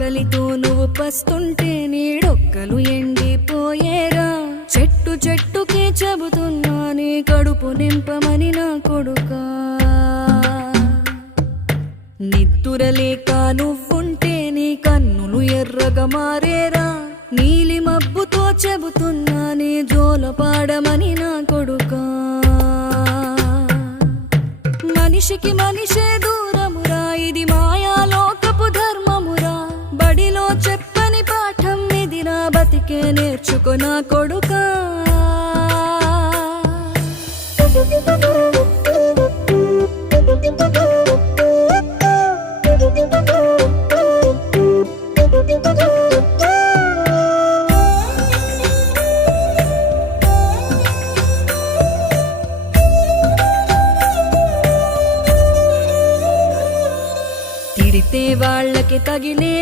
ఆకలితో నువ్వు పస్తుంటే నీడొక్కలు ఎండిపోయేరా. చెట్టు చెట్టుకే చెబుతున్నా నీ కడుపు నింపమని నా కొడుకా. నిద్దురలేక నువ్వుంటే నీ కన్నులు ఎర్రగా మారేరా. నీలి మబ్బుతో చెబుతున్నా నీ జోలపాడమని నా కొడుకా. మనిషికి మనిషే దూరమురా, ఇది మాయాలోకపు ధర్మమురా. బడిలో చెప్పని పాఠం ఇది, నా బతికే నేర్చుకో నా కొడుకా. తిడితే వాళ్ళకి తగిలే